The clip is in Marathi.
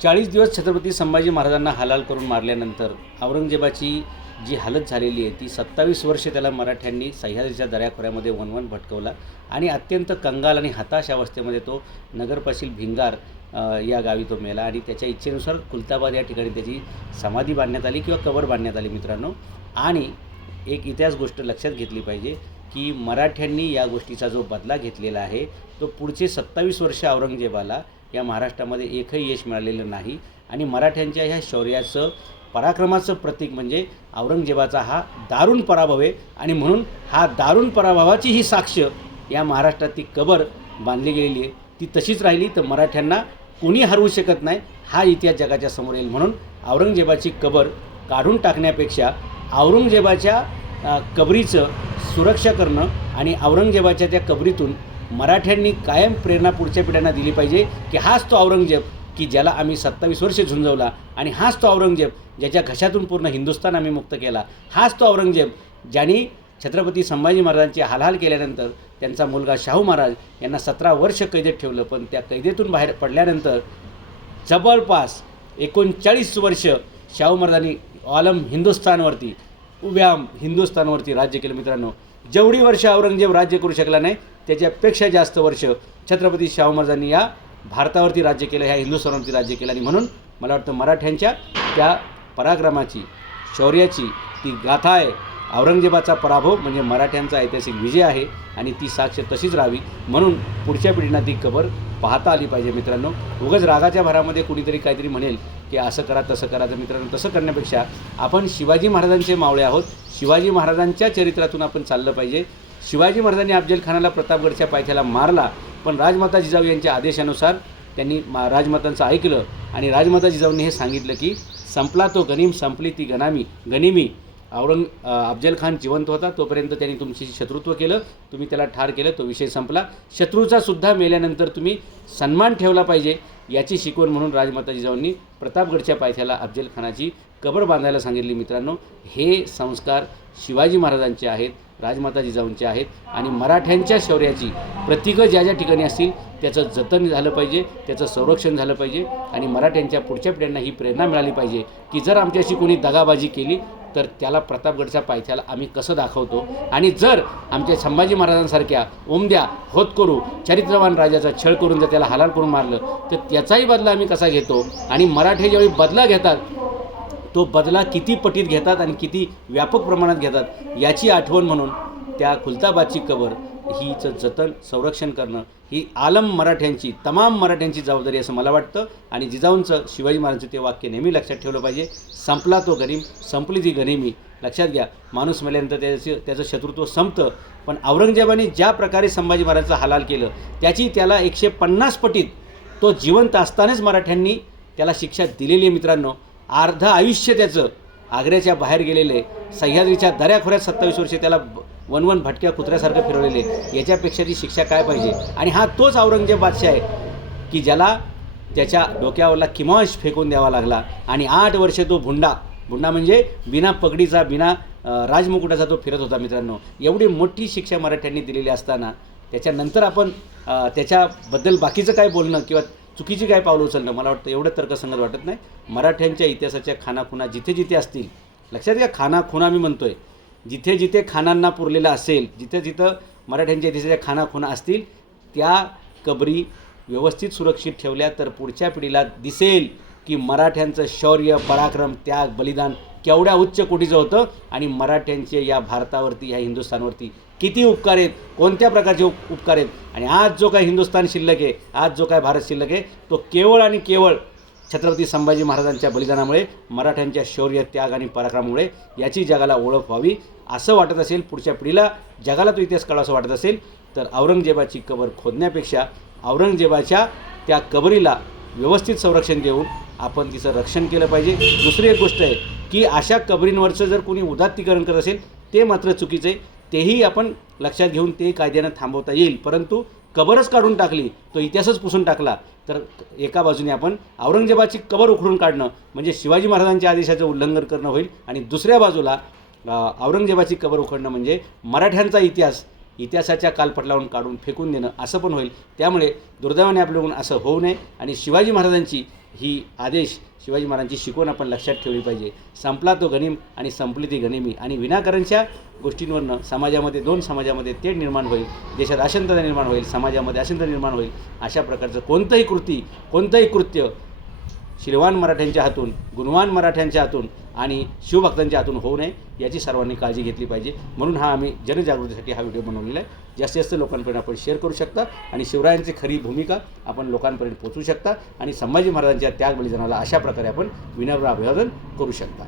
चाळीस दिवस छत्रपती संभाजी महाराजांना हलाल करून मारल्यानंतर औरंगजेबाची जी हालत झालेली आहे ती सत्तावीस वर्षे त्याला मराठ्यांनी सह्याद्रीच्या दऱ्याखोऱ्यामध्ये वनवन भटकवला आणि अत्यंत कंगाल आणि हताश अवस्थेमध्ये तो नगरपाशील भिंगार या गावी तो मेला आणि त्याच्या इच्छेनुसार कुलताबाद या ठिकाणी त्याची समाधी बांधण्यात आली किंवा कबर बांधण्यात आली मित्रांनो. आणि एक इतिहास गोष्ट लक्षात घेतली पाहिजे की मराठ्यांनी या गोष्टीचा जो बदला घेतलेला आहे तो पुढचे सत्तावीस वर्ष औरंगजेबाला या महाराष्ट्रामध्ये एकही यश मिळालेलं नाही. आणि मराठ्यांच्या ह्या शौर्याचं पराक्रमाचं प्रतीक म्हणजे औरंगजेबाचा हा दारुण पराभव आहे. आणि म्हणून हा दारुण पराभवाची ही साक्ष या महाराष्ट्रात ती कबर बांधली गेलेली आहे. ती तशीच राहिली तर मराठ्यांना कोणी हरवू शकत नाही हा इतिहास जगाच्या समोर येईल. म्हणून औरंगजेबाची कबर काढून टाकण्यापेक्षा औरंगजेबाच्या कबरीचं सुरक्षा करणं आणि औरंगजेबाच्या त्या कबरीतून मराठ्यांनी कायम प्रेरणा पुढच्या पिढ्यांना दिली पाहिजे की हाच तो औरंगजेब की ज्याला आम्ही सत्तावीस वर्षे झुंजवला आणि हाच तो औरंगजेब ज्याच्या घशातून पूर्ण हिंदुस्थान आम्ही मुक्त केला. हाच तो औरंगजेब ज्यांनी छत्रपती संभाजी महाराजांची हालहाल केल्यानंतर त्यांचा मुलगा शाहू महाराज यांना सतरा वर्ष कैदेत ठेवलं पण त्या कैदेतून बाहेर पडल्यानंतर जवळपास एकोणचाळीस वर्ष शाहू महाराजांनी ऑलम हिंदुस्थानवरती उभ्या हिंदुस्थानवरती राज्य केलं मित्रांनो. जेवढी वर्ष औरंगजेब राज्य करू शकला नाही त्याच्यापेक्षा जास्त वर्ष छत्रपती शाहू महाराजांनी या भारतावरती राज्य केलं ह्या हिंदुस्थानावरती राज्य केलं. आणि म्हणून मला वाटतं मराठ्यांच्या त्या पराक्रमाची शौर्याची ती गाथा आहे. औरंगजेबाचा पराभव म्हणजे मराठ्यांचा ऐतिहासिक विजय आहे आणि ती साक्ष तशीच राहावी. म्हणून पुढच्या पिढींना ती कबर पाहता आली पाहिजे मित्रांनो. उगाच रागाच्या भरामध्ये कुणीतरी काहीतरी म्हणेल की असं करा तसं करा. तर मित्रांनो तसं करण्यापेक्षा आपण शिवाजी महाराजांचे मावळे आहोत. शिवाजी महाराजांच्या चरित्रातून आपण चाललं पाहिजे. शिवाजी महाराजांनी अफजल खानाला प्रतापगडच्या पायथ्याला मारला पण राजमाता जिजाऊ यांच्या आदेशानुसार त्यांनी मा राजमातांचं ऐकलं आणि राजमाता जिजाऊंनी हे सांगितलं की संपला तो गनिम संपली ती गनामी गनिमी. औरंग अफजल खान जिवंत होता तोपर्यंत त्यांनी तुमची शत्रुत्व केलं तुम्ही त्याला ठार केलं तो विषय संपला. शत्रूचा सुद्धा मेल्यानंतर तुम्ही सन्मान ठेवला पाहिजे याची शिकवण म्हणून राजमाता जिजाऊंनी प्रतापगडच्या पायथ्याला अफजल खानाची कबर बांधायला सांगितली. मित्रांनो हे संस्कार शिवाजी महाराजांचे आहेत राजमाता जिजाऊंचे आहेत आणि मराठ्यांच्या शौर्याची प्रतीकं ज्या ज्या ठिकाणी असतील त्याचं जतन झालं पाहिजे त्याचं संरक्षण झालं पाहिजे आणि मराठ्यांच्या पुढच्या पिढ्यांना ही प्रेरणा मिळाली पाहिजे की जर आमच्याशी कोणी दगाबाजी केली तर त्याला प्रतापगडच्या पायथ्याला आम्ही कसं दाखवतो? आणि जर आमच्या संभाजी महाराजांसारख्या ओमद्या होत करू चरित्रवान राजाचा छळ करून जर त्याला हलाल करून मारलं तर त्याचाही बदला आम्ही कसा घेतो? आणि मराठे ज्यावेळी बदला घेतात तो बदला किती पटीत घेतात आणि किती व्यापक प्रमाणात घेतात याची आठवण म्हणून त्या खुलताबादची कबर हीचं जतन संरक्षण करणं ही आलम मराठ्यांची तमाम मराठ्यांची जबाबदारी असं मला वाटतं. आणि जिजाऊंचं शिवाजी महाराजांचं ते वाक्य नेहमी लक्षात ठेवलं पाहिजे. संपला तो गरीम संपली ती गनिमी. लक्षात घ्या माणूस मेल्यानंतर त्याचं त्याचं शत्रुत्व संपतं. पण औरंगजेबाने ज्या प्रकारे संभाजी महाराजांचा हलाल केलं त्याची त्याला एकशे पन्नास पटीत तो जिवंत असतानाच मराठ्यांनी त्याला शिक्षा दिलेली आहे मित्रांनो. अर्ध आयुष्य त्याचं आग्र्याच्या बाहेर गेलेले सह्याद्रीच्या दऱ्याखोऱ्यात सत्तावीस वर्षे त्याला वनवन भटक्या कुत्र्यासारखं फिरवलेले याच्यापेक्षाची शिक्षा काय पाहिजे? आणि हा तोच औरंगजेब बादशाह आहे की ज्याला त्याच्या डोक्यावरला किमांश फेकून द्यावा लागला. आणि आठ वर्षे तो भुंडा. भुंडा म्हणजे बिना पगडीचा बिना राजमुकुटाचा तो फिरत होता मित्रांनो. एवढी मोठी शिक्षा मराठ्यांनी दिलेली असताना त्याच्यानंतर आपण त्याच्याबद्दल बाकीचं काय बोलणं किंवा चुकीची काय पावलं उचलणं मला वाटतं एवढं तर्कसंगत वाटत नाही. मराठ्यांच्या इतिहासाच्या खानाखुणा जिथे जिथे असतील लक्षात घ्या खानाखुणा मी म्हणतोय जिथे जिथे खानांना पुरलेलं असेल जिथे जिथं मराठ्यांच्या इतिहासाच्या खानाखुणा असतील त्या कबरी व्यवस्थित सुरक्षित ठेवल्या तर पुढच्या पिढीला दिसेल की मराठ्यांचं शौर्य पराक्रम त्याग बलिदान केवढ्या उच्च कोटीचं होतं आणि मराठ्यांचे या भारतावरती या हिंदुस्थानवरती किती उपकार आहेत कोणत्या प्रकारचे उप उपकार आहेत? आणि आज जो काय हिंदुस्थान शिल्लक आहे आज जो काय भारत शिल्लक आहे तो केवळ आणि केवळ छत्रपती संभाजी महाराजांच्या बलिदानामुळे मराठ्यांच्या शौर्य त्याग आणि पराक्रमामुळे याची जगाला ओळख व्हावी असं वाटत असेल. पुढच्या पिढीला जगाला तो इतिहास कळा असं वाटत असेल. तर औरंगजेबाची कबर खोदण्यापेक्षा औरंगजेबाच्या त्या कबरीला व्यवस्थित संरक्षण देऊन आपण तिचं रक्षण केलं पाहिजे. दुसरी एक गोष्ट आहे की अशा कबरींवरचं जर कोणी उदात्तीकरण करत असेल ते मात्र चुकीचं आहे. तेही आपण लक्षात घेऊन ते कायद्यानं थांबवता येईल. परंतु कबरच काढून टाकली तो इतिहासच पुसून टाकला. तर एका बाजूने आपण औरंगजेबाची कबर उखडून काढणं म्हणजे शिवाजी महाराजांच्या आदेशाचं उल्लंघन करणं होईल आणि दुसऱ्या बाजूला औरंगजेबाची कबर उखडणं म्हणजे मराठ्यांचा इतिहास इतिहासाच्या कालपटलावरून काढून फेकून देणं असं पण होईल. त्यामुळे दुर्दैवाने आपल्याकडून असं होऊ नये आणि शिवाजी महाराजांची ही आदेश शिवाजी महाराजांची शिकवण आपण लक्षात ठेवली पाहिजे. संपला तो गणिम आणि संपली ती गणिमी आणि विनाकारणच्या गोष्टींवरनं समाजामध्ये दोन समाजामध्ये तेढ निर्माण होईल. देशात अशांतता निर्माण होईल समाजामध्ये अशांतता निर्माण होईल. अशा प्रकारचं कोणतंही कृती कोणतंही कृत्य शिलवान मराठ्यांच्या हातून गुणवान मराठ्यांच्या हातून आणि शिवभक्तांच्या हातून होऊ नये याची सर्वांनी काळजी घेतली पाहिजे. म्हणून हा आम्ही जनजागृतीसाठी हा व्हिडिओ बनवलेला आहे. जास्तीत जास्त लोकांपर्यंत आपण शेअर करू शकता आणि शिवरायांची खरी भूमिका आपण लोकांपर्यंत पोचू शकता आणि संभाजी महाराजांच्या त्याग बलिदानाला अशा प्रकारे आपण विनम्र अभिवादन करू शकता.